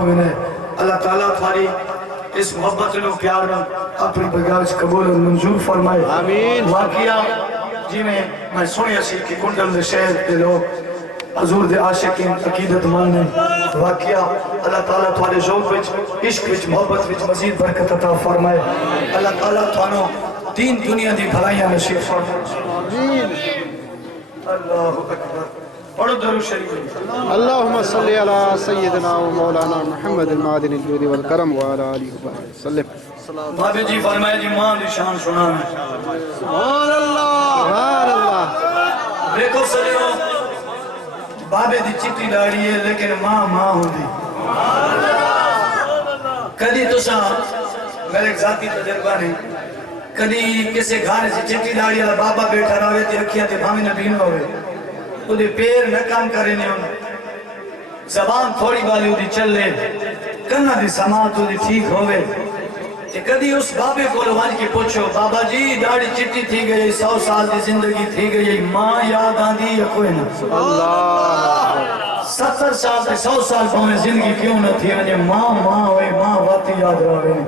ہوئے ہیں اللہ تعالیٰ تھاری اس محبت و پیار میں اپنی بگاش قبول و منظور فرمائے آمین واقعہ جی میں سنیا سی کہ کنڈل دے شہر دے لوگ حضور دے عاشقین عقیدت ماننے واقعہ اللہ تعالیٰ تھوڑے ذوق وچ عشق وچ محبت وچ مزید برکت عطا فرمائے اللہ تعالیٰ تھانوں دین دنیا دی بھلائیاں نصیب فرمائے اللہ اکبر پڑھو درود شریف اللہم صلی علی سیدنا و مولانا محمد المعدن الجود والکرم وعلی آلہ وسلم بابے جی فرمائے جی ماں دی شان سنانا سبحان اللہ سبحان اللہ دیکھو سجنو بابے دی چٹی داڑی ہے لیکن ماں ہوندی کدی تو سا میرے ایک ذاتی تجربہ نہیں کدی کسی گھانے سے چٹی داڑی والا بابا بیٹھا رہے تے اکھیاں تے بھاویں نبی نہ ہوئے اُدھے پیر نہ کام کرے نے انہوں زبان تھوڑی بالی اُدھی چل لے کنہ دی سماعت اُدھی ٹھیک ہوئے کہ کدی اس بابے کو لوان کے پوچھو بابا جی داڑی چٹی تھی گئی 100 سال دی زندگی تھی گئی ماں یاد آندھی یا کوئی نہ اللہ 70 سال سے 100 سال پہنے زندگی کیوں نہ تھی انجھے ماں ہوئے ماں واتی یاد رہے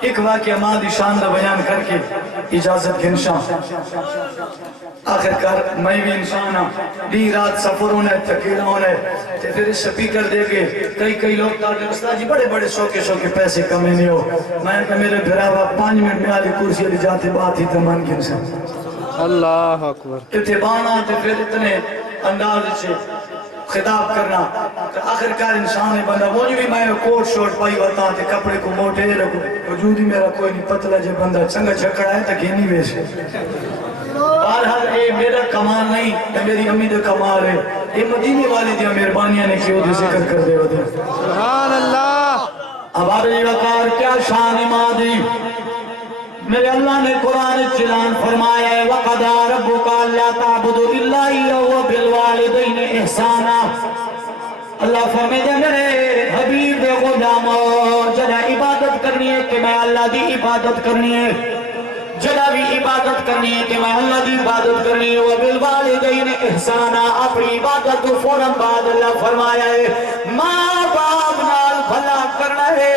ایک واقعہ ماں دی شان دا بیان کر کے اجازت گنشاں آخر کار میں بھی انسان ہوں دی رات سفر ہونے تکیڑا ہونے تے پھر سپیکر دے کے کئی لوگ تاکہ استاد جی بڑے شوکے پیسے کمے نہیں ہو میں نے کہا میرے بھراوا 5 منٹ میں آلی کرسی علی جاتے بات ہی تمان گنشاں اللہ اکبر اتبانا تے پھر اتنے انداز سے خطاب کرنا آخر کار انسان ہے بندہ وہ بھی میں کوٹ شوٹ پائی ہوتا تے کپڑے کو موٹے رکھو وجود ہی میرا کوئی نہیں پتلا جے بندہ چنگا چھکڑا ہے تک یہ نہیں ویسے بہرحال اے میرا کمال نہیں اے میری امی دے کمال ہے اے مدینے والی دیا مہربانیاں نے کیوں دے ذکر کر دے ہوتے سبحان اللہ اب آبی وقار کیا شان ماں دی میرے اللہ نے قرآن چلان فرمایا ہے وَقَدَا رَبُّكَ أَلَّا تَعْبُدُ إِلَّا إِيَّهُ وَبِالْوَالِدَيْنِ إِحْسَانًا اللہ فرمائے میرے حبیب غلاموں جنہ عبادت کرنی ہے کہ میں اللہ دی عبادت کرنی ہے جنہ بھی عبادت کرنی ہے کہ میں اللہ دی عبادت کرنی ہے وَبِالْوَالِدَيْنِ إِحْسَانًا اپنی عبادت کو فوراں بعد اللہ فرمایا ہے ماں باپ نال بھلا کرنا ہے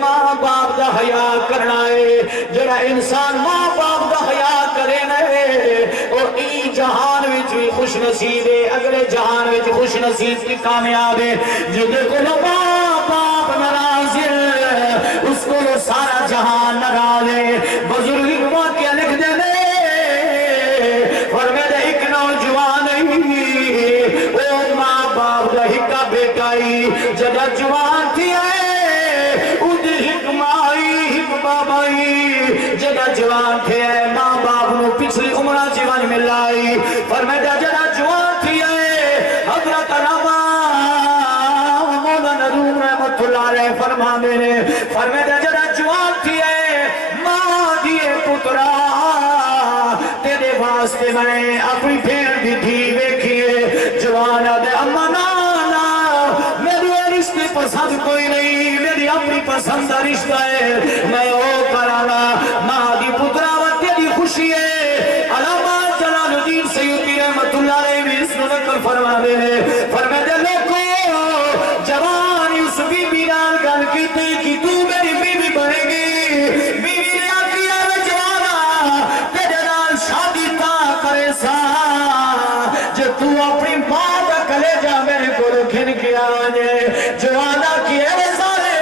ماں باپ دا حیا کرنا ہے جڑا انسان ماں باپ دا حیا کرے نہ اور ای جہان وچ بھی خوش نصیب ہے اگلے جہان وچ خوش نصیب کی کامیاب ہے جدے کو ماں باپ ناراض ہے اس کو سارا جہان ناراض ہے بزرگ واقعہ لکھ دے اور میرے ایک نوجوان او ماں باپ دا ہکا بیٹائی جگہ جوان تھی جگہ جوان تھے ماں باپ نے پچھلی عمرہ جیوان میں لائی فرمایا جگہ جوان تھی حضرت علامہ مولانا روم رحمت اللہ علیہ فرما دینے فرمایا جگہ جوان تھی ماں دیے پترا تیرے واسطے میں اپنی پھیر بھی تھی ویکھیے جوان دے اما نانا میری رشتے پسند کوئی نہیں میری اپنی پسند رشتہ ہے میں او کرانا ماں دی پتراوت تیری خوشی ہے علامہ جلال الدین سیوطی رحمت اللہ علیہ بھی اس نقل فرما دے فرما دے لوگو جوان اس بی بی نال گل کیتے کہ تو میری بی بی بنے گی بی بی نے آکیا جوانا تیرے نال شادی تا کرے سا جو تو اپنی ماں دا کلے جا میرے کو رکھن کیا جوانا کی اے سارے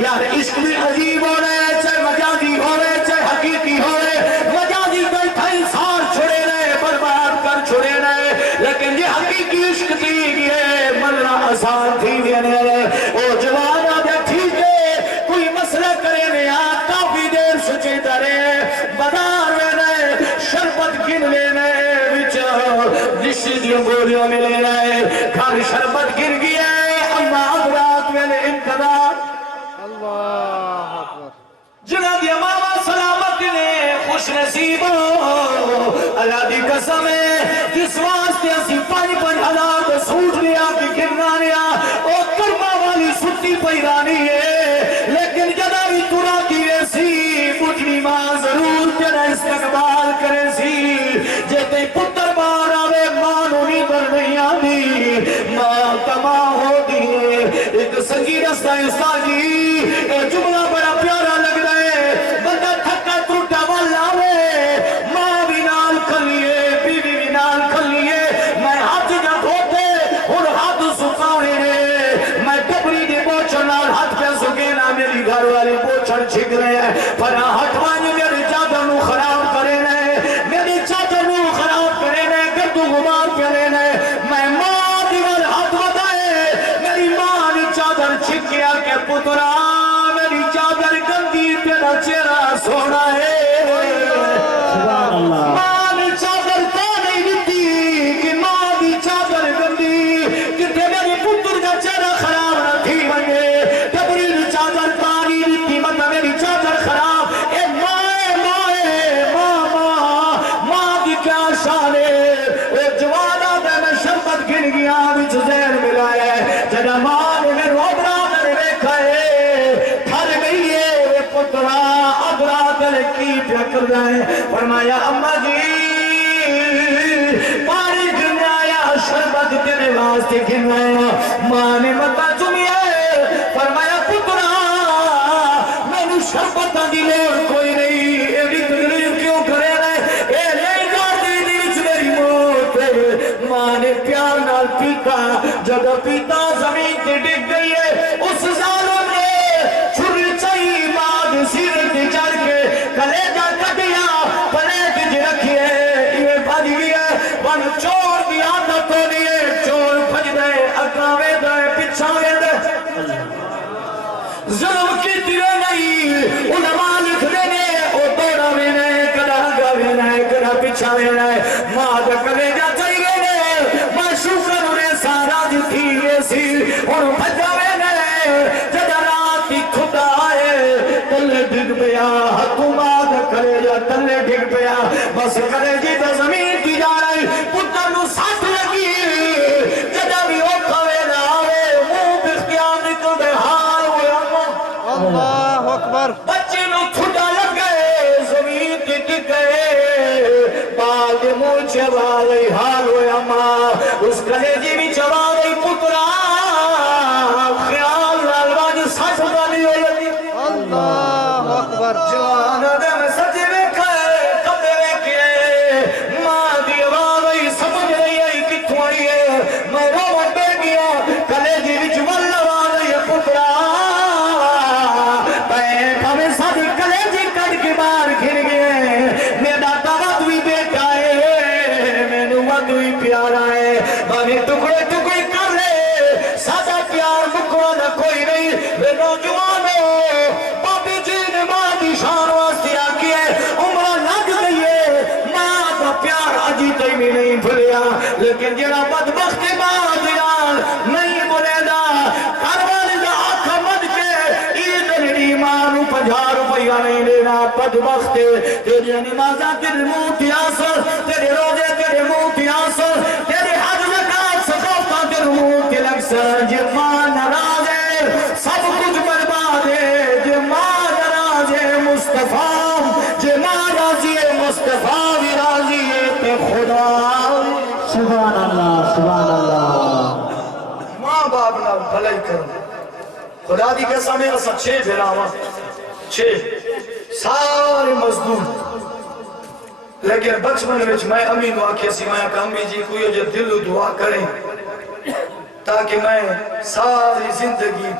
یار عشق بھی عجیب ہو رہے چاہے مجازی ہو رہے چاہے حقیقی ہو رہے مجازی بیٹھا انسان چھوڑے رہے برباد کر چھوڑے رہے لیکن یہ حقیقی عشق کی گئے ملنا آسان تھی دینے رہے او جوانا دے ٹھیک ہے کوئی مسئلہ کرے نیا کافی دیر سچے درے بدار میں رہے شربت گن لینے جسی دیوں گولیوں میں لے رہے گھر شربت گر گیا اما عبرات میں نے انتظار جناب امام سلامت نے خوش نصیب اللہ دی قسم ہے جس واسطے اسی 5,000 سوٹ لیا کہ گرنا لیا او کرما والی سٹی پیرانی ہے استاد جی یہ جملہ بڑا پیارا لگ رہا ہے بندہ تھکا ٹوٹا والا ہوئے ماں بھی نال کھلیے بیوی بھی نال کھلیے میں ہاتھ جا دھوتے اور ہاتھ سکھانے میں ٹپری دی بوچھر نال ہاتھ پہ سکینا میری گھر والی بوچھر چھک رہے ہیں پر ہٹوانی میری چادر نو خراب کرے میری چادر نو خراب کرے گردو غبار کرے میں ماں دیگر ہاتھ بتائے میری ماں نے چادر چھکیا کہ پترا میری چادر گندی تیرا چہرہ سونا ہے ماں نے چادر تو نہیں دیتی کہ ماں دی چادر گندی کہ میری پتر کا چہرہ خراب نہ تھی بنگے ٹبری نے چادر پانی دیتی مطلب میری چادر خراب اے ماں دی کیا شان ہے اے جوانا دے میں شربت گن گیا بچ زہر ملایا ہے جنہ ماں نے میرے ابرا میں دیکھا ہے تھر گئی ہے اے پترا ابرا دل کی پیا کر رہا ہے فرمایا اماں جی پانی گنایا شربت تیرے واسطے گنایا ماں نے متا چمی ہے فرمایا پترا میں نے شربت دی لوڑ کوئی نہیں اے بھی تقریر کیوں کرے رہے اے نہیں گار دی نیچ میری موت ماں نے پیار نال پیتا جب پیتا زمین تے ڈگ گئی ہے اس ظالم نے چھری چاہی ماں دے سیرت تے چڑھ کے کلیجہ کٹیا پلیٹ جی رکھی ہے یہ بھج گیا بن چور دی عادت تو نہیں ہے چور بھج دے اگاوے دے پچھاوے دے ظلم کی تیرے نہیں علماء لکھ دینے او دوڑا بھی نہیں کدا گا بھی نہیں کدا پچھا بھی نہیں ماں دا کلیجہ چاہیے نے ماں شکر انہیں سارا جو تھی ویسی اور بھجا بھی نہیں جدہ رات ہی خدا آئے تلے ڈگ پیا ہتھوں ماں دا کلیجہ تلے ڈگ پیا بس کلیجی دا زمین کی جا رہی پتر نو ساتھ لگی جدہ بھی او کھوے نہ آوے منہ بختیار نکل دے ہار ہوئے اللہ اکبر بچے نو تھوڑا لگ گئے زمین کی ٹک گئے بال دے منہ چبا گئی حال ہویا ماں اس کلیجی بھی چبا گئی پترا خیال لالواج سچ والی ہوئی اللہ اکبر جوان آدم سچے ویکھائے کبے ویکھئے ماں دی آواز آئی سمجھ رہی آئی کتھوں آئی ہے میں رومن پہ گیا کلیجی بھی چول آواز آئی پترا ہمیں ساتھ کلیجی کٹ کے باہر کھر گئے میرا دعوت بھی بیٹا ہے میں نے وقت بھی پیارا ہے بانے ٹکڑے ٹکڑے کر لے ساتھا پیار مکڑا نہ کوئی نہیں میں نوجوان ہو بابی جی نے ماں دی شان واسطے آکی ہے عمرہ لگ گئی ہے ماں کا پیار اجی تھی بھی نہیں بھلیا لیکن جنہ بدبخت ماں دیان نہیں بولے دا کاروالی دا آنکھا مد کے ایدنی ماں نو 50 روپیہ نہیں لینا بدبخت تیری نمازہ تیرے منہ کی آسر تیرے روزے تیرے منہ کی آسر تیرے حج زکاة سخوفہ تیرے منہ کی لکسر جی ماں ناراض ہے سب کچھ برباد ہے جی ماں ناراض ہے مصطفیٰ جی ماں راضی ہے مصطفیٰ بھی راضی ہے تے خدا سبحان اللہ سبحان اللہ ماں باپ نہ بھلائی کرو خدا دی کیسا میرا سب 6 بھیراوا 6 سارے مزدور لیکن بچپن وچ میں امی دعا کیسی میں کہ امی جی کوئی جو دل دعا کریں تاکہ میں ساری زندگی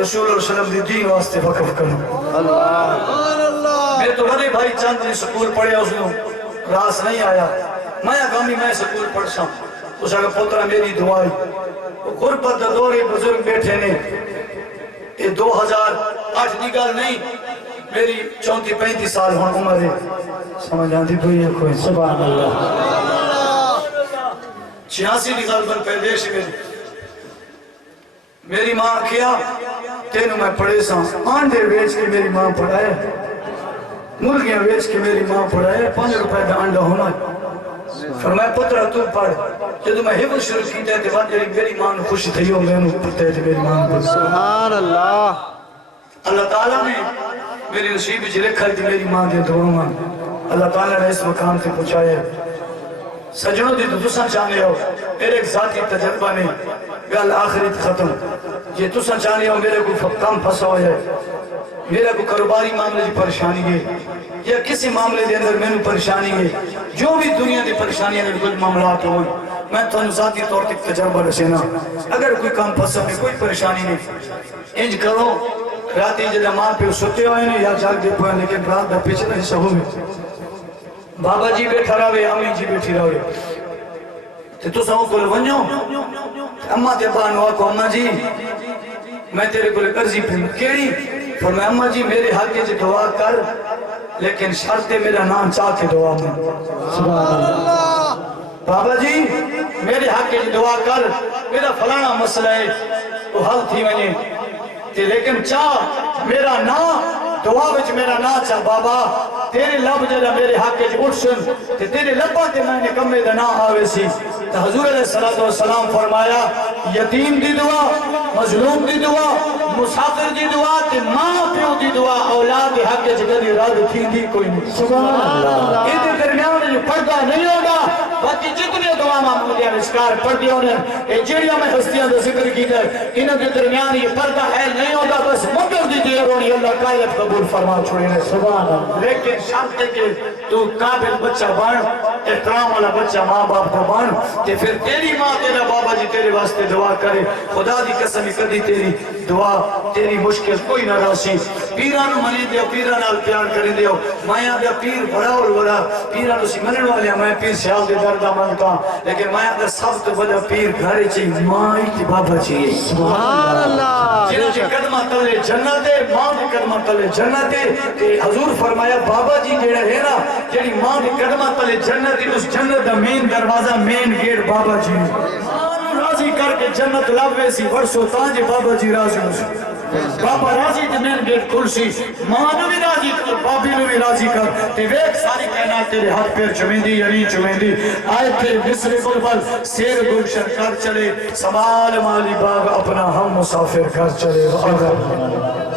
رسول اللہ صلی اللہ علیہ وسلم دی دین واسطے وقف کروں اللہ میں تو بڑے بھائی چند نے سکول پڑھیا اس نے راس نہیں آیا میں اگامی میں سکول پڑھسا اس اگر پترہ میری دعائی وہ غربت دورے بزرگ بیٹھے نے یہ 2008 نگل نہیں میری 34-35 سال ہوں عمر ہے سمجھ آتی تو یہ کوئی سبحان اللہ 86 نگل بن پیدیش میری ماں کیا تینوں میں پڑھے سا آنڈے بیچ کے میری ماں پڑھائے مرگیاں بیچ کے میری ماں پڑھائے 5 روپے کا انڈا ہونا فرمایا پترہ تو پڑھ جدو میں حفظ شروع کی تے بعد میری ماں خوشی تھی ہو میں نے پڑھتے تھے میری ماں کو سبحان اللہ اللہ تعالیٰ نے میری نصیب وچ لکھا تھی میری ماں دے دعاواں اللہ تعالیٰ نے اس مقام تے پہنچایا سجنوں دی تو تساں چاہنے ہو میرے ایک ذاتی تجربہ نہیں گل آخری ختم یہ تو سچانی ہو میرے کو کام پھنسا ہوا ہے، میرے کو کاروباری معاملے کی پریشانی ہے یا کسی معاملے دے اندر میں پریشانی ہے، جو بھی دنیا دی پریشانیاں دے کچھ معاملات ہوئے میں تو ذاتی طور تک تجربہ رسینا، اگر کوئی کام پھنسا ہے کوئی پریشانی نہیں، انج کرو راتی جدہ ماں پہ ستے ہوئے نہیں یا جاگ دے پوئے، لیکن رات دا پیچھے حصہ ہوئے بابا جی بیٹھا رہے امی جی بیٹھی رہے تو ساؤں کو لونیوں اماں تے بانو آکو اماں جی میں تیرے کو لے عرضی پھر کیڑی فرمایا اماں جی میرے حق کے دعا کر لیکن شرط میرا نام چاہ کے دعا میں بابا جی میرے حق کے دعا کر میرا فلانا مسئلہ ہے وہ حل تھی میں نے لیکن چاہ میرا نام دعا وچ میرا نا چاہ بابا تیرے لب جڑا میرے حق وچ اٹھن تے تیرے لباں تے میں نے کمے دا نا آوے سی تے حضور علیہ السلام فرمایا یتیم دی دعا مظلوم دی دعا مسافر دی دعا تے ماں پیو دی دعا اولاد دے حق وچ کدی رد تھیندی کوئی نہیں سبحان اللہ اے دے درمیان جو پردہ نہیں ہوگا باقی جتنے دعا محمودیاں اسکار پڑھ دیا انہیں اے جڑیاں میں ہستیاں دا ذکر کی دے انہوں کے درمیان یہ پردہ ہے نہیں ہوگا بس مدر دی دیر ہونی اللہ قائلت قبول فرما چھوڑے نے سبحان اللہ لیکن شرط ہے کہ تو قابل بچہ بن احترام والا بچہ ماں باپ کا بن تے پھر تیری ماں تیرا بابا جی تیرے واسطے دعا کرے خدا دی قسم کدی تیری دعا تیری مشکل کوئی نہ راسی پیرانو منی دیو پیرانال پیار کریں دیو مایا دیا پیر بڑا اور بڑا پیرانو سی منن والے میں پیر سیال دے دردہ مانگتا لیکن مایا دیا سب تو بڑا پیر گھرے چاہیے ماں کی بابا چاہیے سبحان اللہ جنہوں کے قدمہ تلے جنت ہے ماں کے قدمہ تلے جنت ہے کہ حضور فرمایا بابا جی جیڑا ہے نا جیڑی ماں کے قدمہ تلے جنت ہے اس جنت دا مین دروازہ مین گیٹ بابا جی ماں راضی کر کے جنت لاوے سی ورسو تاں جی بابا جی راضی ہو سی بابا راضی تے مین گیٹ کھل سی ماں نو بھی راضی کر بابی نو بھی راضی کر تے ویک ساری کائنات تیرے ہاتھ پیر چمیندی یا نہیں چمیندی آئے تھے مصر بلبل سیر گلشن کر چلے سمال مالی باغ اپنا ہم مسافر کر چلے